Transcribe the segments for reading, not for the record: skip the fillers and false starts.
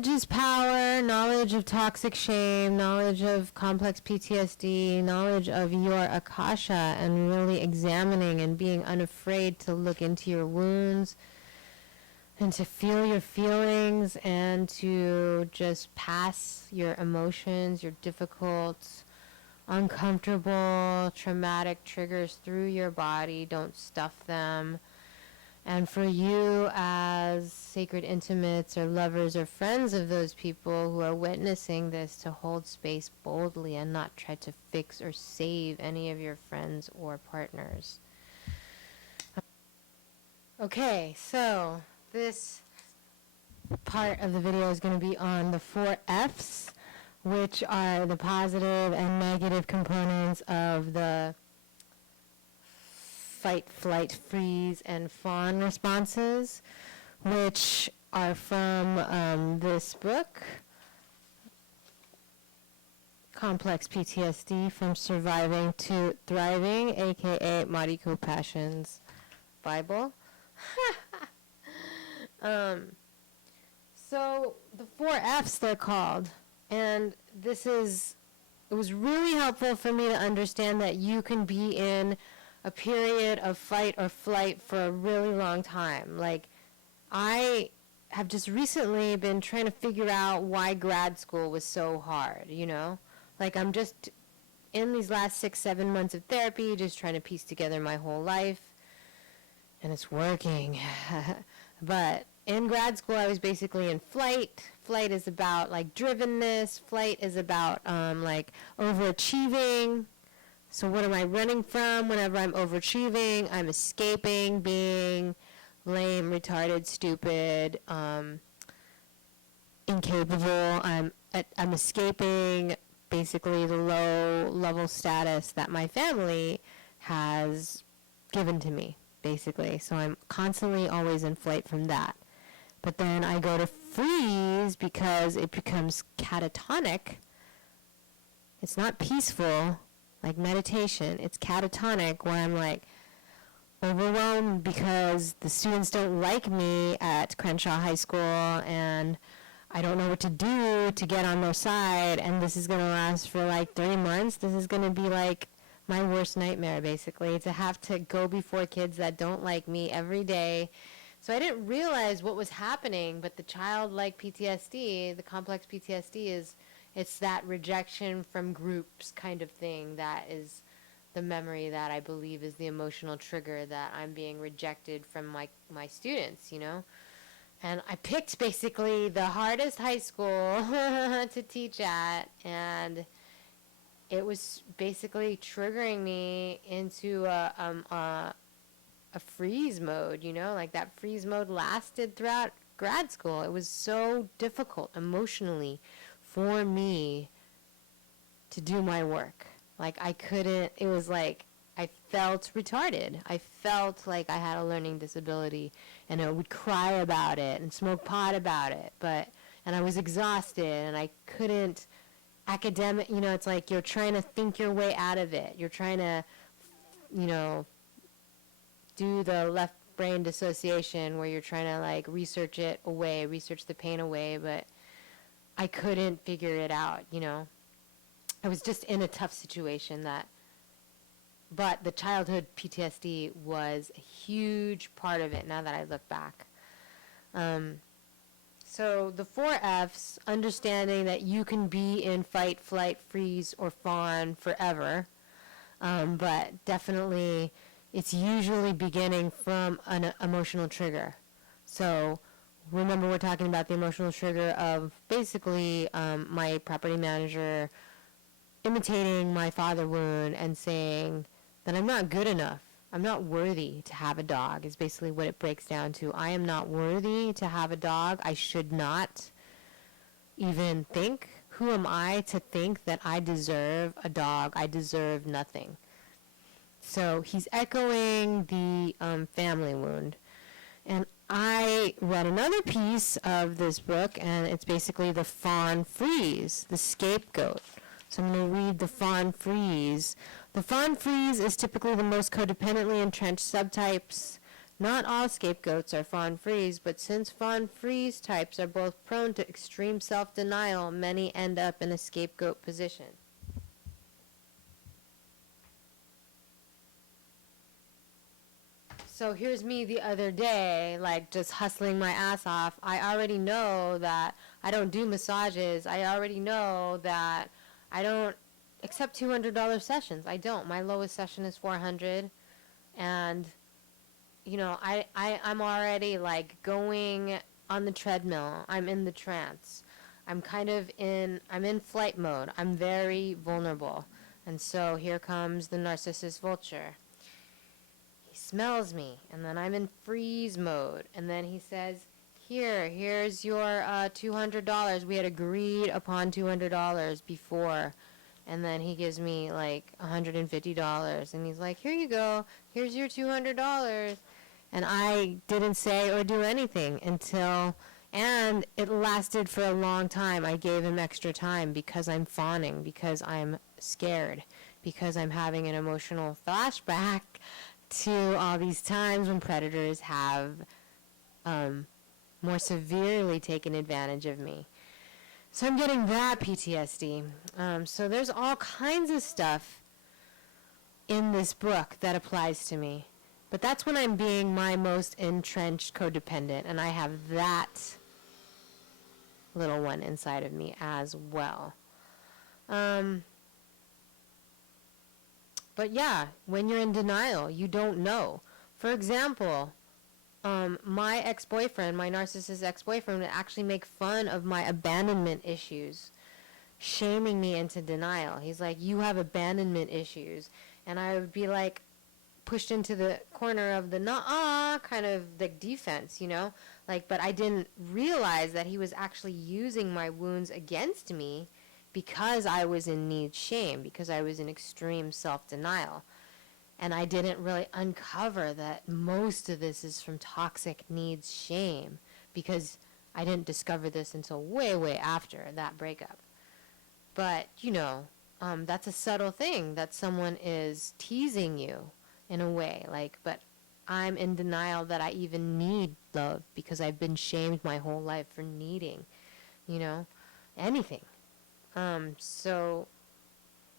knowledge is power, knowledge of toxic shame, knowledge of complex PTSD, knowledge of your Akasha, and really examining and being unafraid to look into your wounds and to feel your feelings and to just pass your emotions, your difficult, uncomfortable, traumatic triggers through your body. Don't stuff them. And for you as sacred intimates or lovers or friends of those people who are witnessing this, to hold space boldly and not try to fix or save any of your friends or partners. Okay, so this part of the video is going to be on the 4 F's, which are the positive and negative components of the fight, flight, freeze, and fawn responses, which are from this book, Complex PTSD, From Surviving to Thriving, aka Mariko Passion's Bible. So the 4 F's, they're called, and it was really helpful for me to understand that you can be in a period of fight or flight for a really long time. Like, I have just recently been trying to figure out why grad school was so hard, you know? Like, I'm just in these last 6-7 months of therapy, just trying to piece together my whole life, and it's working. But in grad school, I was basically in flight. Flight is about, like, drivenness. Flight is about, like, overachieving. So what am I running from whenever I'm overachieving? I'm escaping being lame, retarded, stupid, incapable. I'm escaping basically the low-level status that my family has given to me, basically. So I'm constantly always in flight from that. But then I go to freeze because it becomes catatonic. It's not peaceful like meditation. It's catatonic, where I'm like overwhelmed because the students don't like me at Crenshaw High School, and I don't know what to do to get on their side, and this is going to last for like 3 months. This is going to be like my worst nightmare, basically, to have to go before kids that don't like me every day. So I didn't realize what was happening, but the childlike PTSD, the complex PTSD, it's that rejection from groups kind of thing that is the memory that I believe is the emotional trigger, that I'm being rejected from my students, you know? And I picked basically the hardest high school to teach at, and it was basically triggering me into a freeze mode, you know? Like, that freeze mode lasted throughout grad school. It was so difficult emotionally for me to do my work. Like, I couldn't, it was like I felt retarded. I felt like I had a learning disability, and I would cry about it and smoke pot about it, and I was exhausted, and I couldn't you know, it's like you're trying to think your way out of it. You're trying to, you know, do the left brain dissociation where you're trying to, like, research the pain away, but I couldn't figure it out, you know. I was just in a tough situation but the childhood PTSD was a huge part of it now that I look back. So the 4 F's, understanding that you can be in fight, flight, freeze, or fawn forever, but definitely it's usually beginning from an emotional trigger. So remember, we're talking about the emotional trigger of basically my property manager imitating my father wound and saying that I'm not good enough. I'm not worthy to have a dog is basically what it breaks down to. I am not worthy to have a dog. I should not even think. Who am I to think that I deserve a dog? I deserve nothing. So he's echoing the family wound. And I read another piece of this book, and it's basically the fawn freeze, the scapegoat. So I'm going to read the fawn freeze. The fawn freeze is typically the most codependently entrenched subtypes. Not all scapegoats are fawn freeze, but since fawn freeze types are both prone to extreme self-denial, many end up in a scapegoat position. So here's me the other day, like just hustling my ass off. I already know that I don't do massages. I already know that I don't accept $200 sessions. I don't. My lowest session is $400. And, you know, I'm already like going on the treadmill. I'm in the trance. I'm in flight mode. I'm very vulnerable. And so here comes the narcissist vulture. He smells me, and then I'm in freeze mode, and then he says, here's your $200. We had agreed upon $200 before, and then he gives me like $150, and he's like, here you go, here's your $200, and I didn't say or do anything and it lasted for a long time. I gave him extra time because I'm fawning, because I'm scared, because I'm having an emotional flashback to all these times when predators have more severely taken advantage of me. So I'm getting that PTSD. So there's all kinds of stuff in this book that applies to me. But that's when I'm being my most entrenched codependent, and I have that little one inside of me as well. But yeah, when you're in denial, you don't know. For example, my ex-boyfriend, my narcissist ex-boyfriend, would actually make fun of my abandonment issues, shaming me into denial. He's like, you have abandonment issues. And I would be like pushed into the corner of the nuh-uh kind of like defense, you know? Like, but I didn't realize that he was actually using my wounds against me because I was in need shame, because I was in extreme self-denial. And I didn't really uncover that most of this is from toxic needs shame, because I didn't discover this until way, way after that breakup. But, you know, that's a subtle thing, that someone is teasing you in a way, like, but I'm in denial that I even need love because I've been shamed my whole life for needing, you know, anything. So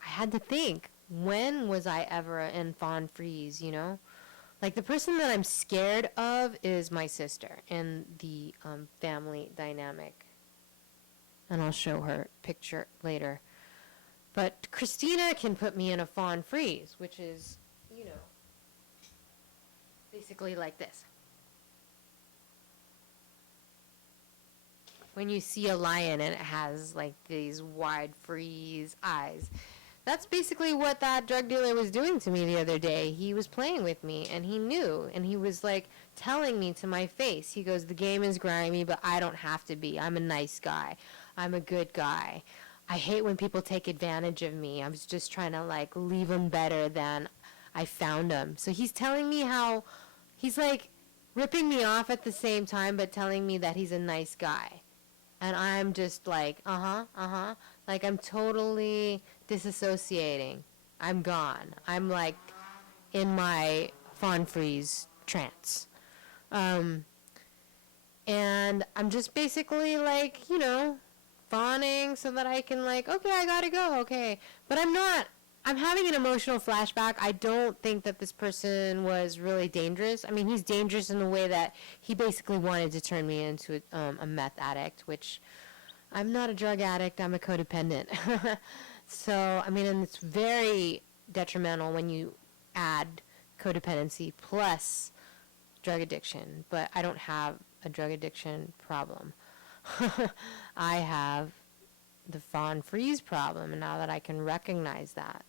I had to think, when was I ever in fawn freeze, you know? Like, the person that I'm scared of is my sister in the family dynamic. And I'll show her picture later. But Christina can put me in a fawn freeze, which is, you know, basically like this. When you see a lion and it has like these wide freeze eyes, that's basically what that drug dealer was doing to me the other day. He was playing with me, and he knew, and he was like telling me to my face, he goes, the game is grimy, but I don't have to be. I'm a nice guy. I'm a good guy. I hate when people take advantage of me. I was just trying to like leave them better than I found them. So he's telling me how he's like ripping me off at the same time, but telling me that he's a nice guy. And I'm just like, like I'm totally disassociating. I'm gone. I'm like in my fawn freeze trance. And I'm just basically like, you know, fawning so that I can like, okay, I gotta go, okay. But I'm not. I'm having an emotional flashback. I don't think that this person was really dangerous. I mean, he's dangerous in the way that he basically wanted to turn me into a meth addict, which I'm not a drug addict. I'm a codependent. So, I mean, and it's very detrimental when you add codependency plus drug addiction. But I don't have a drug addiction problem. I have the fawn freeze problem, and now that I can recognize that.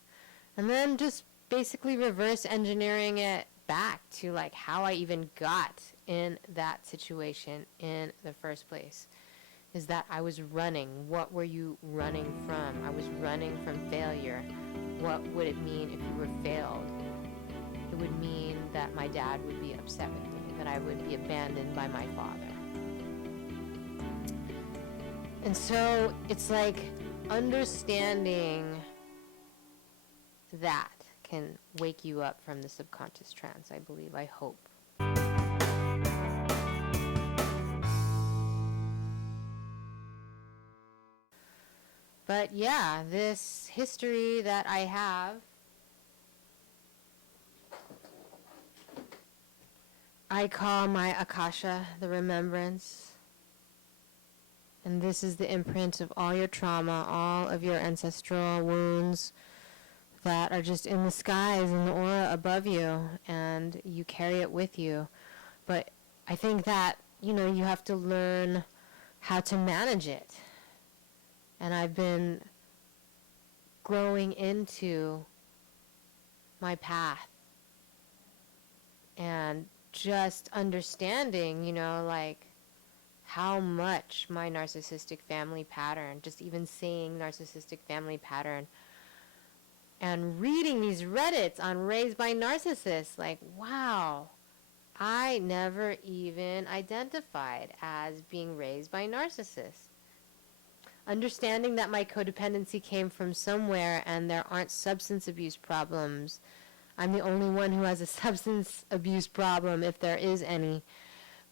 And then just basically reverse engineering it back to like how I even got in that situation in the first place. Is that I was running. What were you running from? I was running from failure. What would it mean if you were failed? It would mean that my dad would be upset with me, that I would be abandoned by my father. And so it's like understanding that can wake you up from the subconscious trance, I believe, I hope. But yeah, this history that I have, I call my Akasha, the remembrance. And this is the imprint of all your trauma, all of your ancestral wounds that are just in the skies, in the aura above you, and you carry it with you. But I think that, you know, you have to learn how to manage it. And I've been growing into my path and just understanding, you know, like how much my narcissistic family pattern, just even saying narcissistic family pattern, and reading these Reddits on Raised by Narcissists, like, wow, I never even identified as being raised by narcissists. Understanding that my codependency came from somewhere and there aren't substance abuse problems. I'm the only one who has a substance abuse problem, if there is any.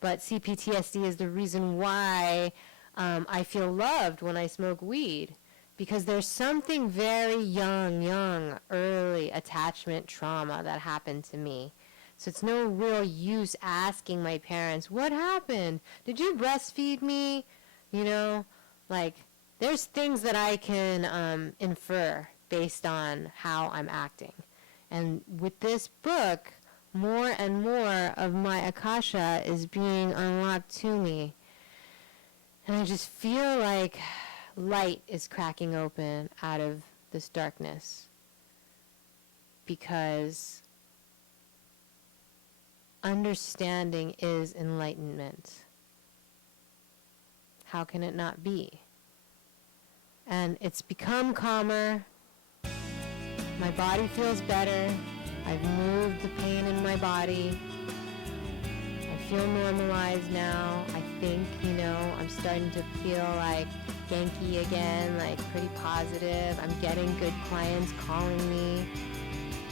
But CPTSD is the reason why I feel loved when I smoke weed. Because there's something very young, early attachment trauma that happened to me. So it's no real use asking my parents, what happened? Did you breastfeed me? You know, like, there's things that I can infer based on how I'm acting. And with this book, more and more of my Akasha is being unlocked to me. And I just feel like light is cracking open out of this darkness. Because understanding is enlightenment. How can it not be? And it's become calmer. My body feels better. I've moved the pain in my body. I feel normalized now. I think, you know, I'm starting to feel like Genki again, like pretty positive. I'm getting good clients calling me.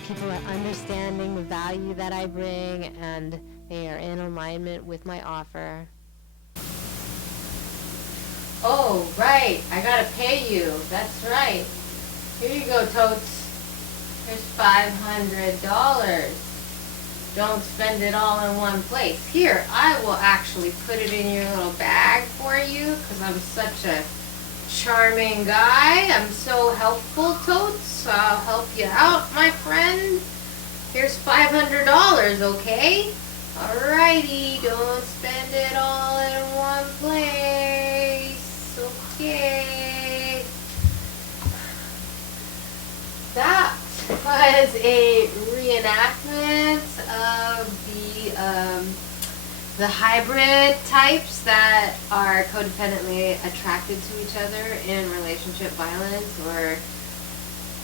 People are understanding the value that I bring, and they are in alignment with my offer. Oh, right. I gotta pay you. That's right. Here you go, Totes. Here's $500. Don't spend it all in one place. Here, I will actually put it in your little bag for you because I'm such a charming guy. I'm so helpful, Totes. I'll help you out, my friend. Here's $500, okay? Alrighty, don't spend it all in one place. Okay. That was a reenactment of the hybrid types that are codependently attracted to each other in relationship violence, or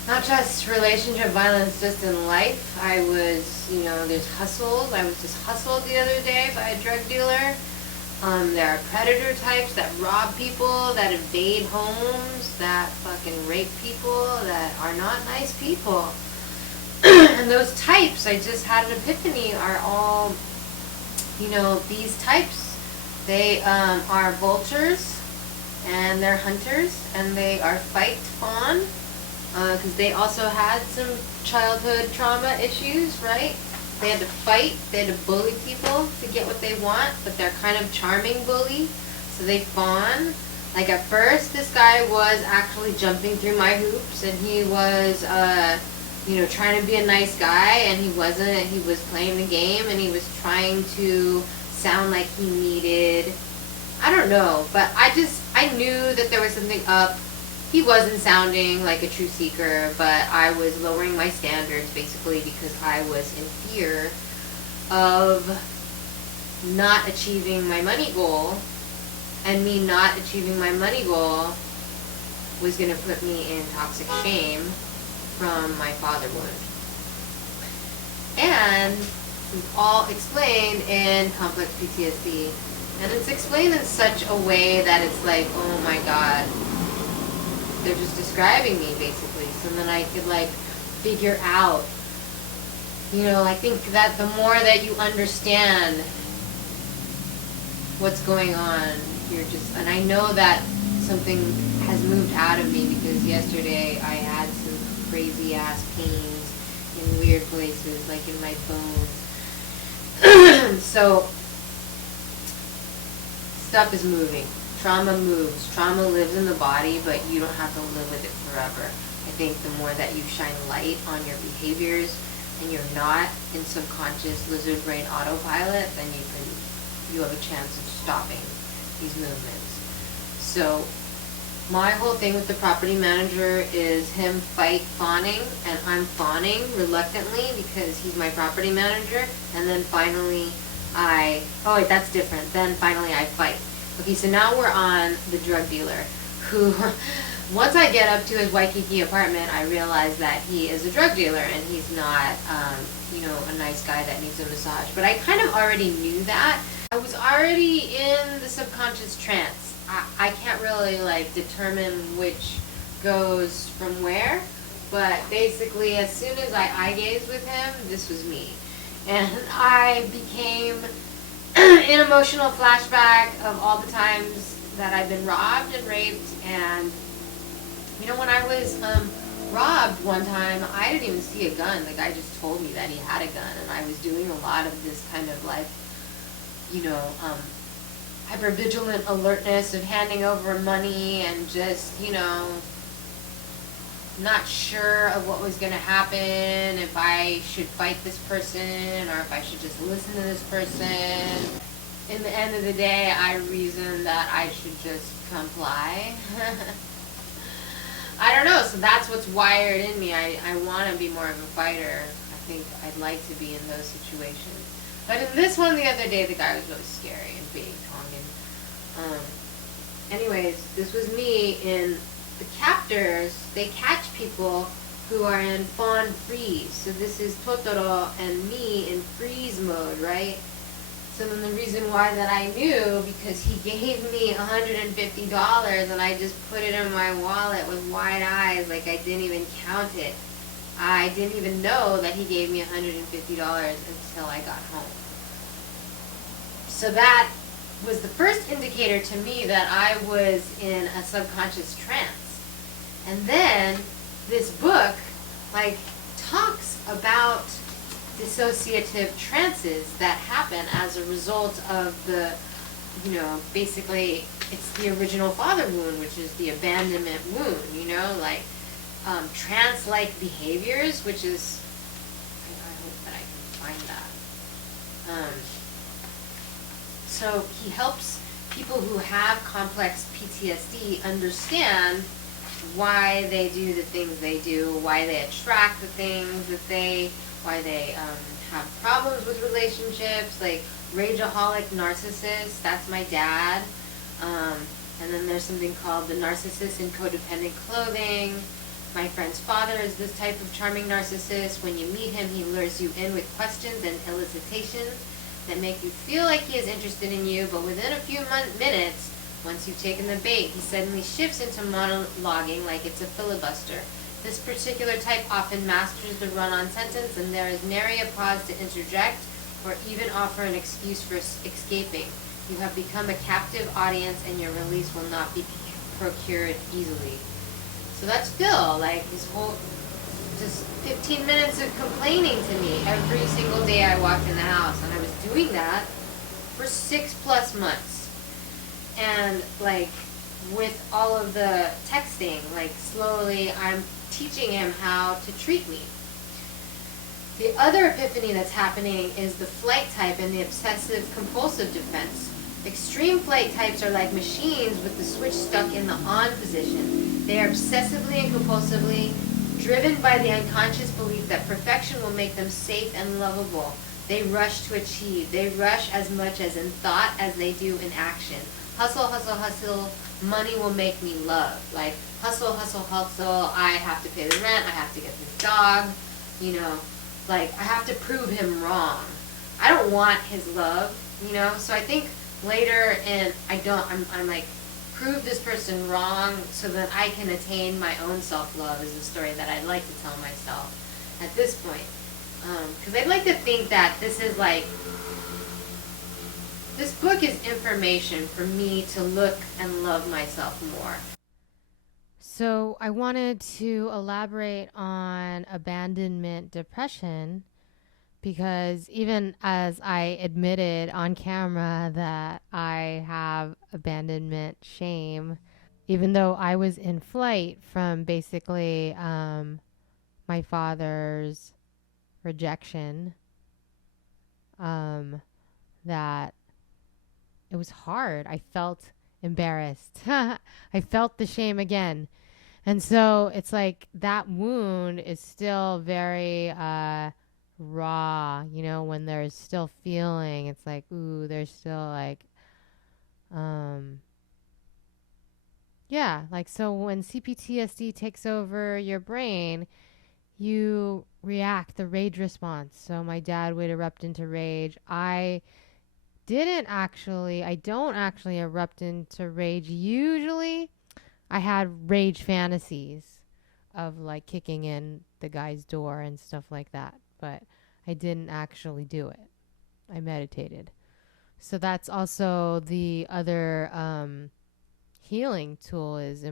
not just relationship violence, just in life. I was, you know, there's hustles. I was just hustled the other day by a drug dealer. There are predator types that rob people, that invade homes, that fucking rape people, that are not nice people. And those types, I just had an epiphany, are all, you know, these types. They are vultures, and they're hunters, and they are FIGHT FAWN, because they also had some childhood trauma issues, right? They had to fight, they had to bully people to get what they want, but they're kind of charming bully, so they fawn. Like at first, this guy was actually jumping through my hoops, and he was, you know, trying to be a nice guy, and he wasn't. He was playing the game, and he was trying to sound like he needed, I don't know, but I knew that there was something up. He wasn't sounding like a true seeker, but I was lowering my standards basically because I was in fear of not achieving my money goal, and me not achieving my money goal was going to put me in toxic shame from my father wound. And it's all explained in Complex PTSD, and it's explained in such a way that it's like, oh my god, they're just describing me basically, so then I could like figure out, you know, I think that the more that you understand what's going on, you're just, and I know that something has moved out of me, because yesterday I had some crazy ass pains in weird places, like in my bones. So stuff is moving. Trauma moves. Trauma lives in the body, but you don't have to live with it forever. I think the more that you shine light on your behaviors and you're not in subconscious lizard brain autopilot, then you have a chance of stopping these movements. So my whole thing with the property manager is him fight fawning, and I'm fawning reluctantly because he's my property manager, and then finally oh wait, that's different. Then finally I fight. Okay, so now we're on the drug dealer, who, once I get up to his Waikiki apartment, I realize that he is a drug dealer and he's not, a nice guy that needs a massage. But I kind of already knew that. I was already in the subconscious trance. I can't really, determine which goes from where, but basically as soon as I eye gazed with him, this was me. And I became an emotional flashback of all the times that I've been robbed and raped. And when I was robbed one time, I didn't even see a gun. The guy just told me that he had a gun, and I was doing a lot of this kind of hypervigilant alertness of handing over money and just not sure of what was going to happen, if I should fight this person or if I should just listen to this person. In the end of the day, I reasoned that I should just comply. I don't know, so that's what's wired in me. I want to be more of a fighter. I think I'd like to be in those situations. But in this one the other day, the guy was really scary and big, Tongan. Anyways, this was me in the captors. They catch people who are in FAWN freeze. So this is Totoro and me in freeze mode, right? So then the reason why that I knew, because he gave me $150 and I just put it in my wallet with wide eyes, like I didn't even count it. I didn't even know that he gave me $150 until I got home. So that was the first indicator to me that I was in a subconscious trance. And then this book talks about dissociative trances that happen as a result of the, basically it's the original father wound, which is the abandonment wound, trance-like behaviors, which is, I hope that I can find that. So he helps people who have complex PTSD understand why they do the things they do, why they attract the things why they have problems with relationships, like rageaholic narcissists, that's my dad. And then there's something called the narcissist in codependent clothing. My friend's father is this type of charming narcissist. When you meet him, he lures you in with questions and elicitations that make you feel like he is interested in you, but within a few minutes, once you've taken the bait, he suddenly shifts into monologuing like it's a filibuster. This particular type often masters the run-on sentence, and there is nary a pause to interject or even offer an excuse for escaping. You have become a captive audience, and your release will not be procured easily. So that's Phil, his whole, just 15 minutes of complaining to me every single day I walked in the house, and I was doing that for 6+ months. And with all of the texting, slowly I'm teaching him how to treat me. The other epiphany that's happening is the flight type and the obsessive compulsive defense. Extreme flight types are like machines with the switch stuck in the on position. They are obsessively and compulsively driven by the unconscious belief that perfection will make them safe and lovable. They rush to achieve. They rush as much as in thought as they do in action. Hustle, hustle, hustle. Money will make me love. Hustle, hustle, hustle. I have to pay the rent. I have to get this dog. I have to prove him wrong. I don't want his love. So I think later, and I'm prove this person wrong so that I can attain my own self-love is a story that I'd like to tell myself at this point. Because I'd like to think that this is This book is information for me to look and love myself more. So I wanted to elaborate on abandonment depression because even as I admitted on camera that I have abandonment shame, even though I was in flight from basically my father's rejection, that it was hard. I felt embarrassed. I felt the shame again. And so it's like that wound is still very raw, you know, when there's still feeling. It's like, ooh, there's still like, yeah, like so when CPTSD takes over your brain, you react, the rage response. So my dad would erupt into rage. I don't actually erupt into rage usually. I had rage fantasies of like kicking in the guy's door and stuff like that, but I didn't actually do it. I meditated. So that's also the other healing tool is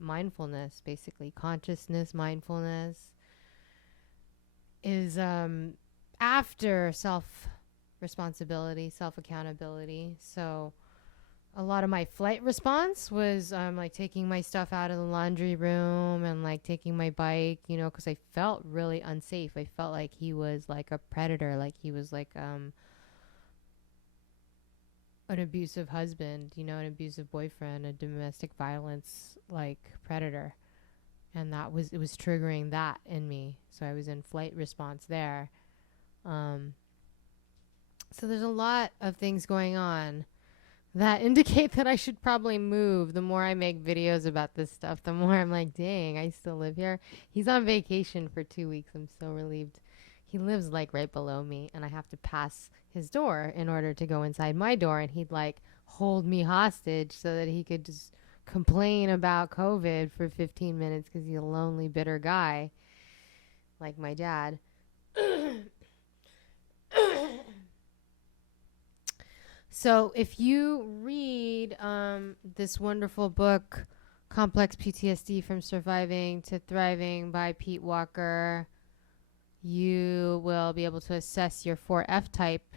mindfulness, basically consciousness. Mindfulness is after self responsibility, self accountability. So a lot of my flight response was like taking my stuff out of the laundry room and like taking my bike, you know, because I felt really unsafe. I felt like he was like a predator, like he was like an abusive husband, you know, an abusive boyfriend, a domestic violence like predator. And it was triggering that in me. So I was in flight response there. So there's a lot of things going on that indicate that I should probably move. The more I make videos about this stuff, the more I'm like, dang, I still live here. He's on vacation for 2 weeks. I'm so relieved. He lives like right below me, and I have to pass his door in order to go inside my door, and he'd like hold me hostage so that he could just complain about COVID for 15 minutes because he's a lonely, bitter guy like my dad. So if you read this wonderful book, Complex PTSD From Surviving to Thriving by Pete Walker, you will be able to assess your 4F type.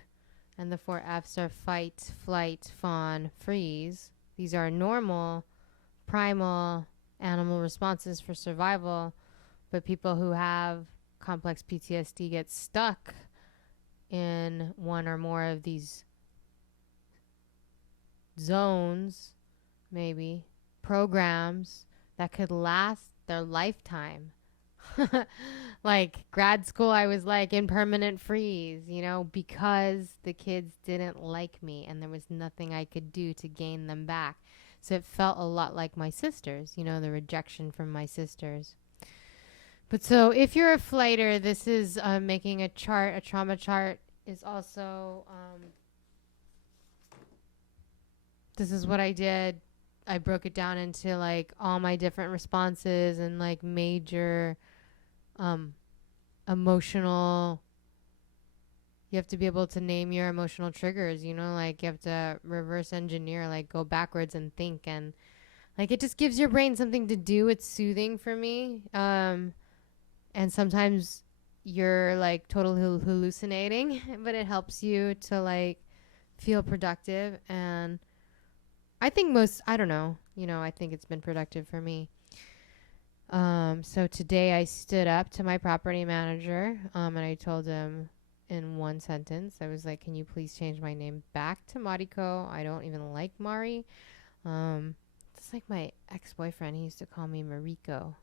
And the 4Fs are fight, flight, fawn, freeze. These are normal, primal animal responses for survival. But people who have complex PTSD get stuck in one or more of these zones, maybe programs that could last their lifetime. Like grad school, I was like in permanent freeze, you know, because the kids didn't like me and there was nothing I could do to gain them back. So it felt a lot like my sisters, you know, the rejection from my sisters. But so if you're a flighter, this is making a chart. A trauma chart is also this is what I did. I broke it down into like all my different responses and like major emotional. You have to be able to name your emotional triggers, you know, like you have to reverse engineer, like go backwards and think, and like it just gives your brain something to do. It's soothing for me. And sometimes you're like totally hallucinating, but it helps you to like feel productive. And I think I don't know, you know, I think it's been productive for me. So today I stood up to my property manager, and I told him in one sentence, I was like, can you please change my name back to Mariko? I don't even like Mari. It's like my ex-boyfriend. He used to call me Mariko.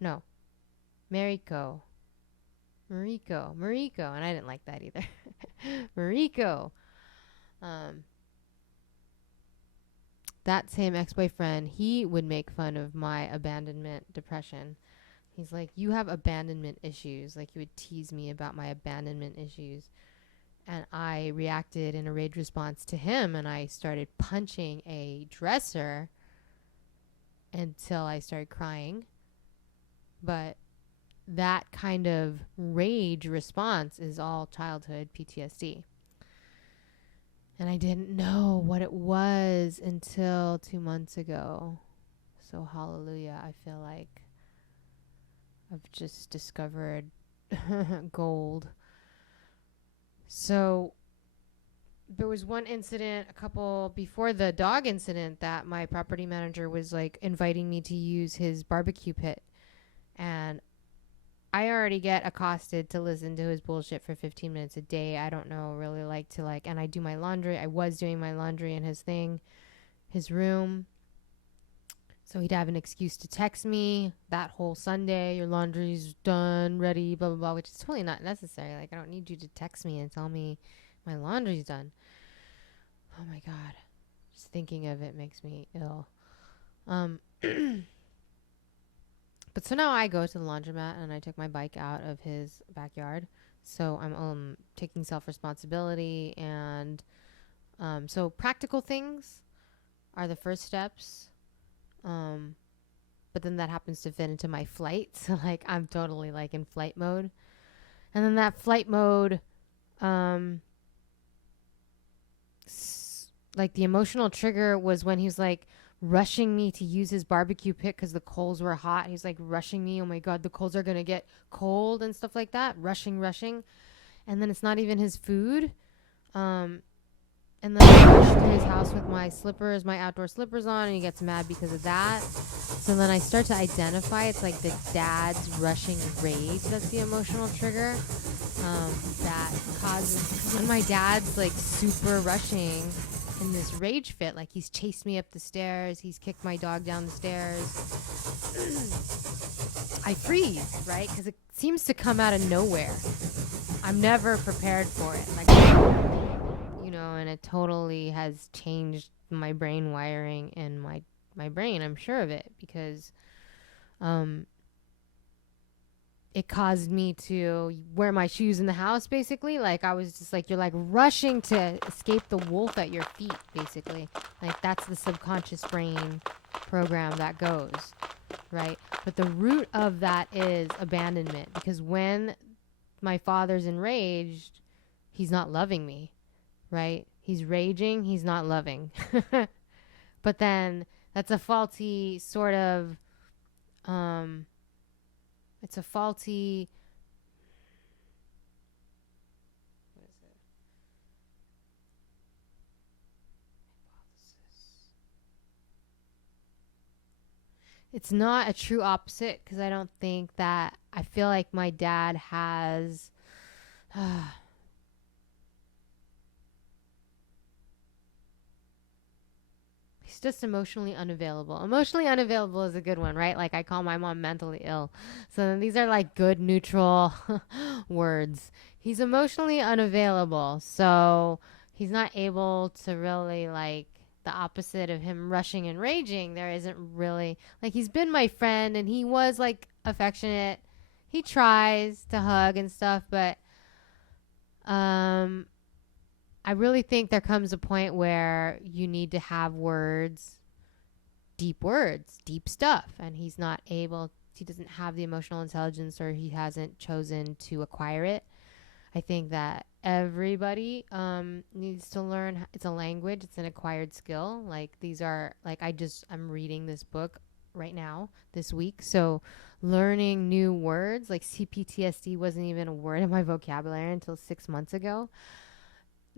No, Mariko. Mariko. And I didn't like that either. Mariko. That same ex-boyfriend, he would make fun of my abandonment depression. He's like, you have abandonment issues. Like, he would tease me about my abandonment issues. And I reacted in a rage response to him, and I started punching a dresser until I started crying. But that kind of rage response is all childhood PTSD. And I didn't know what it was until 2 months ago. So hallelujah, I feel like I've just discovered gold. So there was one incident a couple before the dog incident that my property manager was like inviting me to use his barbecue pit. And I already get accosted to listen to his bullshit for 15 minutes a day. I don't know, really like to like, and I do my laundry. I was doing my laundry in his thing, his room. So he'd have an excuse to text me that whole Sunday, your laundry's done, ready, blah, blah, blah, which is totally not necessary. Like, I don't need you to text me and tell me my laundry's done. Oh my God. Just thinking of it makes me ill. But so now I go to the laundromat and I took my bike out of his backyard. So I'm taking self-responsibility, and so practical things are the first steps. But then that happens to fit into my flight. So like I'm totally like in flight mode. And then that flight mode, like the emotional trigger was when he was like rushing me to use his barbecue pit because the coals were hot. He's like rushing me. Oh my God, the coals are going to get cold and stuff like that. Rushing. And then it's not even his food. And then I rush to his house with my slippers, my outdoor slippers on, and he gets mad because of that. So then I start to identify it's like the dad's rushing rage that's the emotional trigger. That causes when my dad's like super rushing in this rage fit, like he's chased me up the stairs, he's kicked my dog down the stairs. I freeze, right? Because it seems to come out of nowhere. I'm never prepared for it. Like, you know, and it totally has changed my brain wiring and my brain. I'm sure of it because it caused me to wear my shoes in the house, basically. Like, I was just like, you're like rushing to escape the wolf at your feet, basically. Like, that's the subconscious brain program that goes, right? But the root of that is abandonment, because when my father's enraged, he's not loving me, right? He's raging, he's not loving. But then that's a faulty sort of, it's a faulty, what is it? It's not a true opposite, because I don't think that, I feel like my dad has, he's just emotionally unavailable. Emotionally unavailable is a good one, right? Like I call my mom mentally ill. So these are like good, neutral words. He's emotionally unavailable. So he's not able to really like the opposite of him rushing and raging. There isn't really like he's been my friend and he was like affectionate. He tries to hug and stuff, but I really think there comes a point where you need to have words, deep stuff, and he's not able, he doesn't have the emotional intelligence, or he hasn't chosen to acquire it. I think that everybody needs to learn. It's a language. It's an acquired skill. Like these are like I'm reading this book right now this week. So learning new words like CPTSD wasn't even a word in my vocabulary until 6 months ago.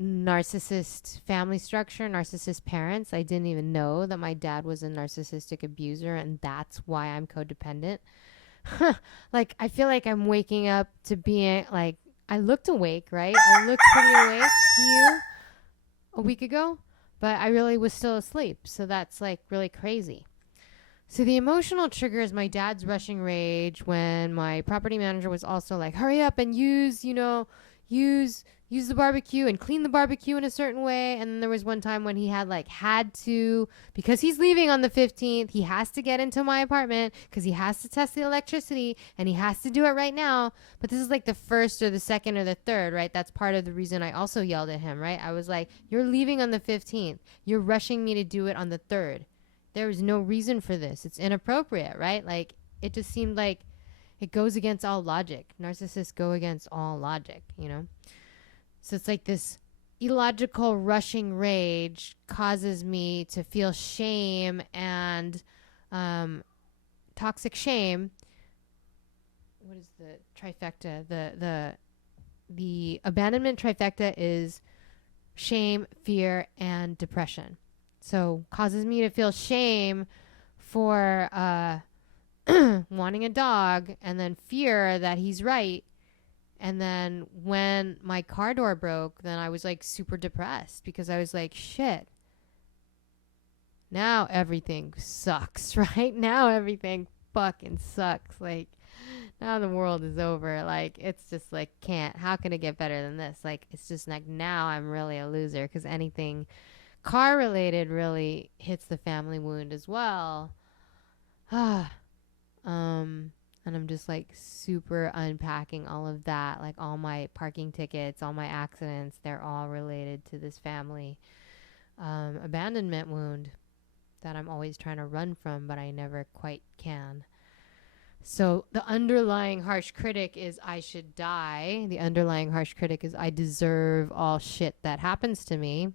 Narcissist family structure, narcissist parents. I didn't even know that my dad was a narcissistic abuser, and that's why I'm codependent. Like I feel like I'm waking up to being like, I looked awake, right? I looked pretty awake to you a week ago, but I really was still asleep. So that's like really crazy. So the emotional trigger is my dad's rushing rage when my property manager was also like, hurry up and use the barbecue and clean the barbecue in a certain way. And then there was one time when he had to, because he's leaving on the 15th, he has to get into my apartment because he has to test the electricity and he has to do it right now. But this is like the first or the second or the third, right? That's part of the reason I also yelled at him, right? I was like, you're leaving on the 15th. You're rushing me to do it on the 3rd. There is no reason for this. It's inappropriate, right? Like, it just seemed like it goes against all logic. Narcissists go against all logic, you know? So it's like this illogical rushing rage causes me to feel shame and toxic shame. What is the trifecta? The abandonment trifecta is shame, fear, and depression. So causes me to feel shame for wanting a dog, and then fear that he's right. And then when my car door broke, then I was like super depressed because I was like, shit, now everything sucks, right? Now everything fucking sucks. Like, now the world is over. Like, it's just like, how can it get better than this? Like, it's just like, now I'm really a loser because anything car related really hits the family wound as well. And I'm just like super unpacking all of that. Like, all my parking tickets, all my accidents, they're all related to this family abandonment wound that I'm always trying to run from, but I never quite can. So the underlying harsh critic is I should die. The underlying harsh critic is I deserve all shit that happens to me.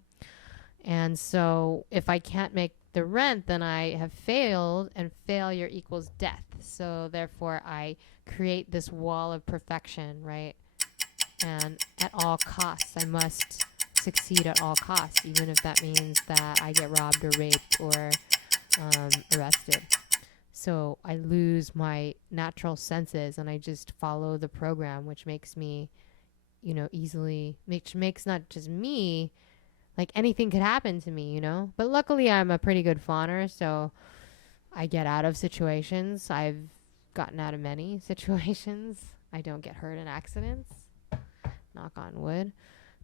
And so if I can't make the rent, then I have failed, and failure equals death. So therefore I create this wall of perfection, right? And at all costs, I must succeed at all costs, even if that means that I get robbed or raped or arrested. So I lose my natural senses and I just follow the program, which makes me, which makes not just me, like anything could happen to me, But luckily I'm a pretty good fawner, so I get out of situations. I've gotten out of many situations. I don't get hurt in accidents. Knock on wood.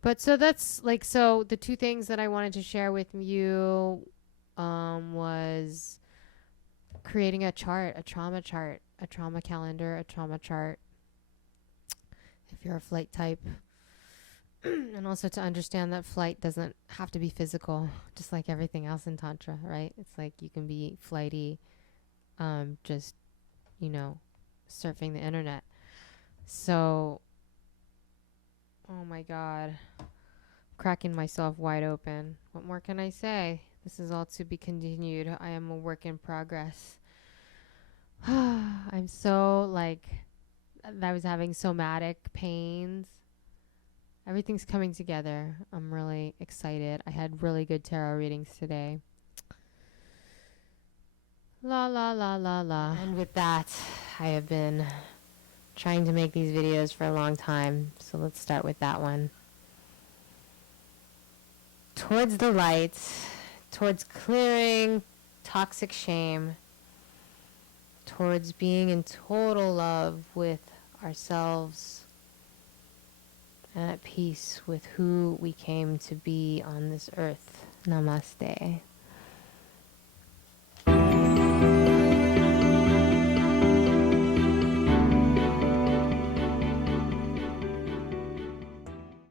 But so that's like, so the two things that I wanted to share with you was creating a chart, a trauma calendar, a trauma chart, if you're a flight type. And also to understand that flight doesn't have to be physical, just like everything else in Tantra, right? It's like you can be flighty, just, surfing the internet. So, oh my God, cracking myself wide open. What more can I say? This is all to be continued. I am a work in progress. I'm so I was having somatic pains. Everything's coming together. I'm really excited. I had really good tarot readings today. La la la la la. And with that, I have been trying to make these videos for a long time. So let's start with that one. Towards the light, towards clearing toxic shame, towards being in total love with ourselves and at peace with who we came to be on this earth. Namaste.